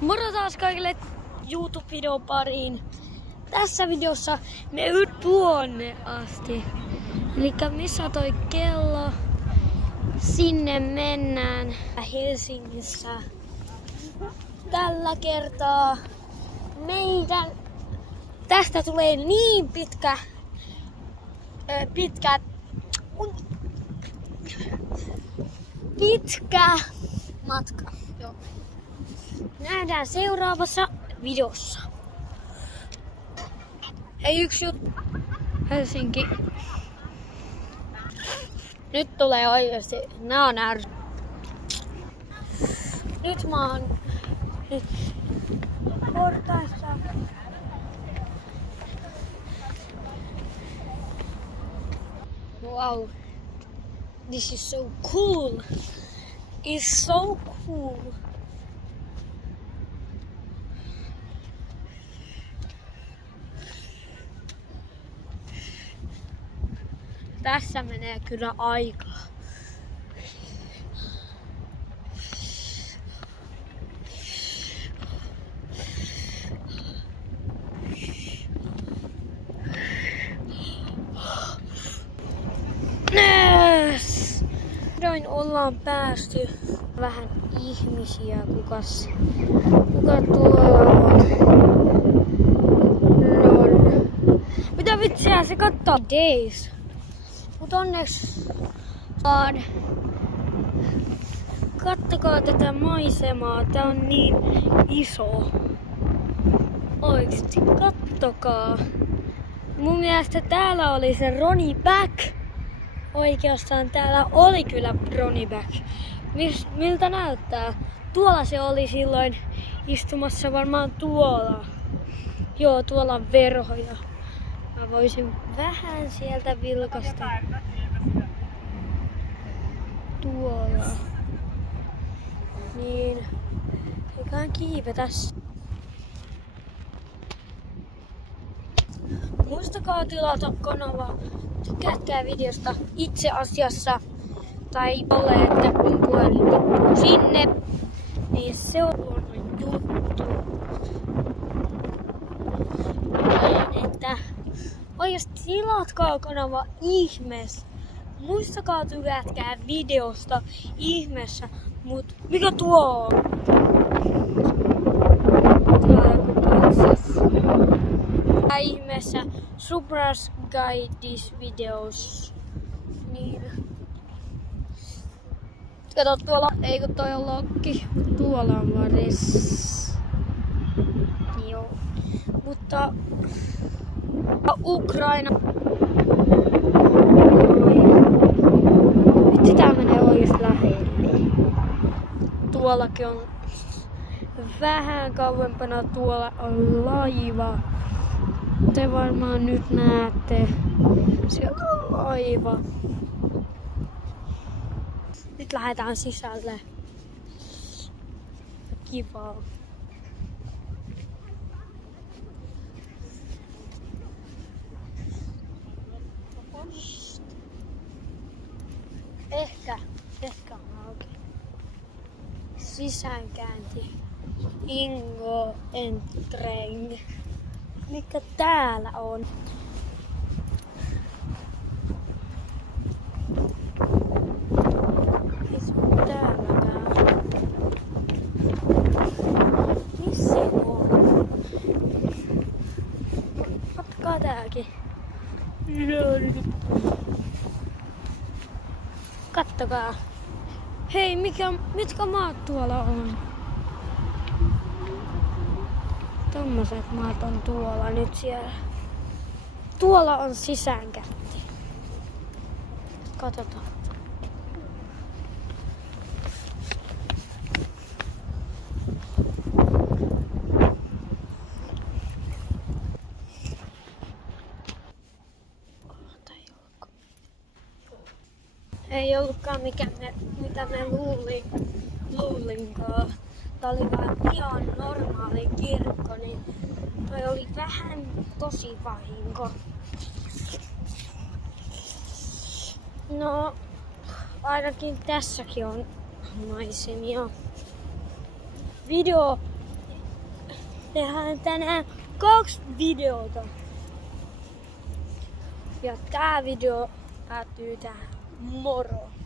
Moro taas kaikille YouTube-videon pariin. Tässä videossa me tuonne asti. Elikkä missä toi kello? Sinne mennään Helsingissä. Tällä kertaa meidän tästä tulee niin pitkä matka. Joo. Nähdään seuraavassa videossa. Hei, yksi juttu. Helsinki. Nyt tulee oikeesti. Nää on Nyt mä oon portaissa. Wow. This is so cool. It's so cool. Tässä menee kyllä aikaa. Yes! Vihdoin ollaan päästy. Vähän ihmisiä, kuka tuolla on? Lol. Mitä vitsiä se kattoo? Days. Mut onneksi kattokaa tätä maisemaa, tää on niin iso. Oikeesti kattokaa. Mun mielestä täällä oli se Ronnie Back. Oikeastaan täällä oli kyllä Ronnie Back. Miltä näyttää? Tuolla se oli silloin istumassa varmaan tuolla. Joo, tuolla on verhoja. Mä voisin vähän sieltä vilkasta. Tuolla. Niin. Eiköhän kiivetä. Muistakaa tilata kanava. Tykkäätkää videosta itse asiassa. Tai jolle, että kun puhelin tippuu sinne. Niin se on juttu. Että oikeasti tilatkaa kanava ihmeessä. Muistakaa tykätkää videosta ihmeessä. Mut mikä tuo on? Ihmeessä Supras guide these videos. Niin. Kato tuolla, ei kun toi on lokki. Tuolla on varis. Joo. Mutta Ukraina. Vitsi, tää menee oikeesti lähelle. Tuollakin on vähän kauempana, tuolla on laiva. Te varmaan nyt näette. Siellä on laiva. Nyt lähdetään sisälle. Kivaa. Ehkä on auki. Sisäänkäänti. Ingo Entreng. Mikä täällä on? Missä on? Katsokaa tääkin. Kattokaa. Hei, mitkä maat tuolla on? Tommoset maat on tuolla nyt siellä. Tuolla on sisäänkäynti. Katsotaan. Ei ollutkaan mitä me luulinkaan. Tää oli vaan ihan normaali kirkko, niin toi oli vähän tosi vahinko. No, ainakin tässäkin on maisemia. Video tehdään tänään 2 videota. Ja tää video päättyy tähän. Moro!